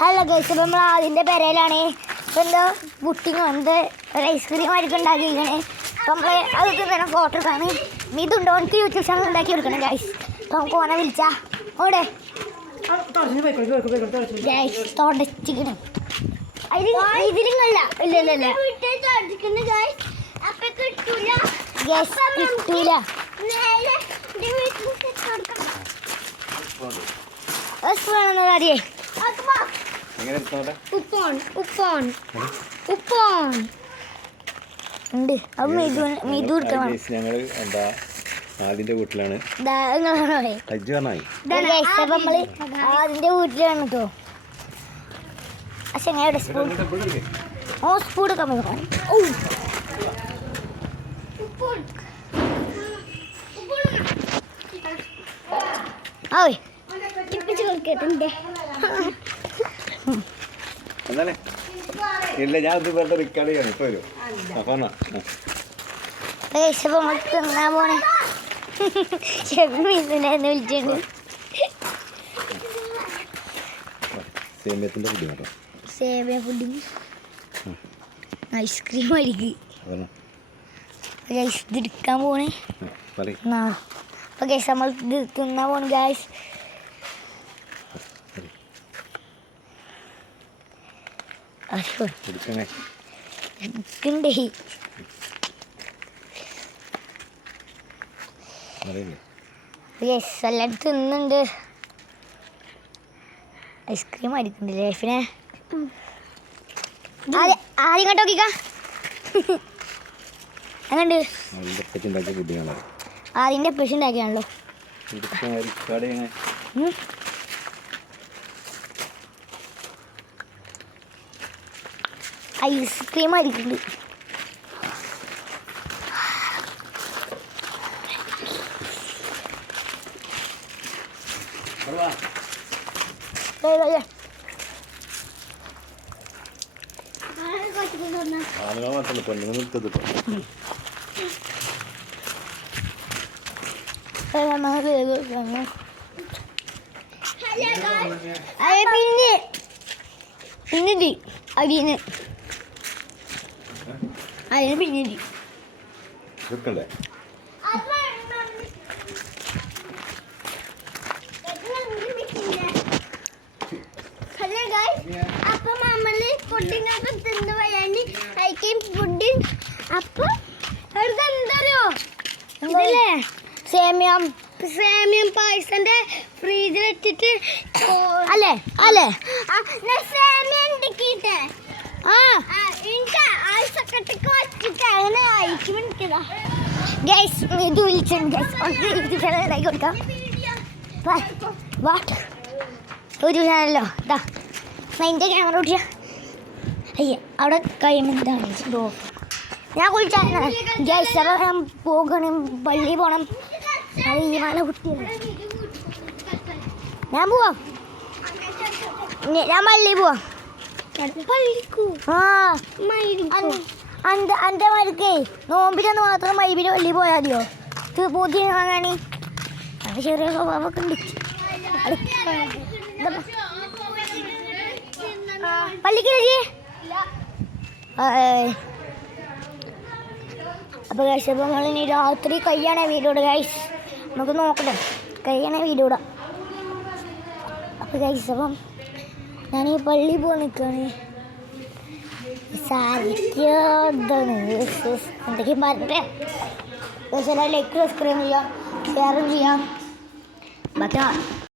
Hello guys, നമ്മൾ അതിൻ്റെ പെരയിലാണ്. എന്താ ബുട്ടിങ് വന്ന് ഒരു ഐസ്ക്രീം ആയിരിക്കും ഉണ്ടാക്കിയിരിക്കണേ. അപ്പം നമ്മൾ അത് തന്നെ ഫോട്ടോ എടുക്കാണ്. ഇതുണ്ടോ എനിക്ക് യൂട്യൂബ് ചാനൽ ഉണ്ടാക്കി കൊടുക്കണം ഗൈസ്. അപ്പം നമുക്ക് ഓനെ വിളിച്ചാ ഓടെ ഗൈസ് തുടച്ചിക്കണം. ഇതിലും കല്ല ഇല്ല ഇല്ല ഇല്ല ഗൈസ് കിട്ടൂല. അറിയേ ഉണ്ട്. അപ്പം ഞങ്ങൾ എന്താ ആദിന്റെ വീട്ടിലാണ്. അതിന്റെ വീട്ടിലാണ് കേട്ടോ. പക്ഷെ എങ്ങനെ സ്പൂൺ സ്പൂൺ എടുക്കാൻ പറ്റും. ഓയ് എന്നാലേ ഇല്ല, ഞാൻ ഇത് വെറുതെ റിക്കാർഡ് ചെയ്യണം. ഇപ്പൊ വരും. തിന്നാ പോണേ വിളിച്ചിട്ടുണ്ട്. സേമിയത്തിന്റെ പുഡിങ് കേട്ടോ. സേമിയ പുഡിങ് ഐസ്ക്രീം അടിക്ക് ഇത് എടുക്കാൻ പോണേ. അപ്പൊ ഗൈസ് നമ്മൾ ഇത് തിന്നാൻ പോണു ഗൈസ്. എടുക്കണ്ടേ ഗൈസ് എല്ലാം തിന്നുണ്ട്. ഐസ്ക്രീം അടിക്കുന്നുണ്ട് ലൈഫിനെ. ആദ്യം കേട്ടോ നോക്കിക്ക അങ്ങനെ അതിൻ്റെ പെഷ് ഉണ്ടാക്കിയാണല്ലോ. ഐസ്ക്രീം അടിക്കുന്നുണ്ട്. പിന്നെ അടിയന് അതിന് പിന്നെ അപ്പൊ നമ്മള് പുഡിങ്ങൊക്കെ തിന്ന് വരാണ്ട് പുഡിങ്. അപ്പൊ എന്തറിയോ ഇതല്ലേ സേമിയം പായസന്റെ ഫ്രീജിൽ വെച്ചിട്ട് അല്ലേ അല്ലേ സേമിയ ഉണ്ടാക്കിയിട്ട് ഇത് വിളിച്ചിട്ടുണ്ട്. ഒരു ചാനലോ ഇതാ എൻ്റെ ക്യാമറ ഓടിയാ അയ്യ അവിടെ കഴിയുമ്പോൾ ഞാൻ കുളിച്ചാൽ ഗ്യാസ് ഞാൻ പോകണം, പള്ളി പോകണം. അത് ഈ മല കുട്ടിയാണ്. ഞാൻ പോവാം, ഞാൻ പള്ളി പോവാം. എൻ്റെ മരുക്കേ നോമ്പിലൊന്ന് മാത്രം മൈബിന് പള്ളി പോയാൽ മതിയോ? പൂതി വാങ്ങാന് അത് ചെറിയ സ്വഭാവമൊക്കെ ഉണ്ട്. പള്ളിക്ക് അപ്പോൾ ഗൈസ് അപ്പോൾ നമ്മളിനി രാത്രി കയ്യാണേ വീഡിയോ ഇടുക ഗൈസ്. നമുക്ക് നോക്കട്ടെ കയ്യാണേ വീഡിയോ ഇടാം. അപ്പോൾ ഗൈസ് അപ്പം ഞാൻ ഈ പള്ളി പോകാൻ നിൽക്കുകയാണ്. എന്തൊക്കെയും പറഞ്ഞേ ലൈക്ക് സബ്സ്ക്രൈബ് ചെയ്യാം, ഷെയറും ചെയ്യാം.